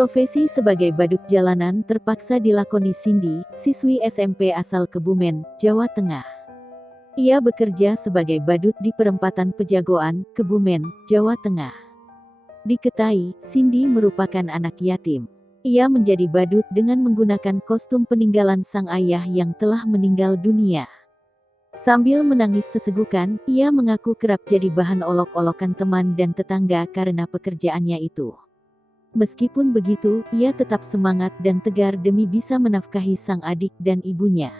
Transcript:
Profesi sebagai badut jalanan terpaksa dilakoni Cindy, siswi SMP asal Kebumen, Jawa Tengah. Ia bekerja sebagai badut di perempatan Pejagoan, Kebumen, Jawa Tengah. Diketahui, Cindy merupakan anak yatim. Ia menjadi badut dengan menggunakan kostum peninggalan sang ayah yang telah meninggal dunia. Sambil menangis sesegukan, ia mengaku kerap jadi bahan olok-olokan teman dan tetangga karena pekerjaannya itu. Meskipun begitu, ia tetap semangat dan tegar demi bisa menafkahi sang adik dan ibunya.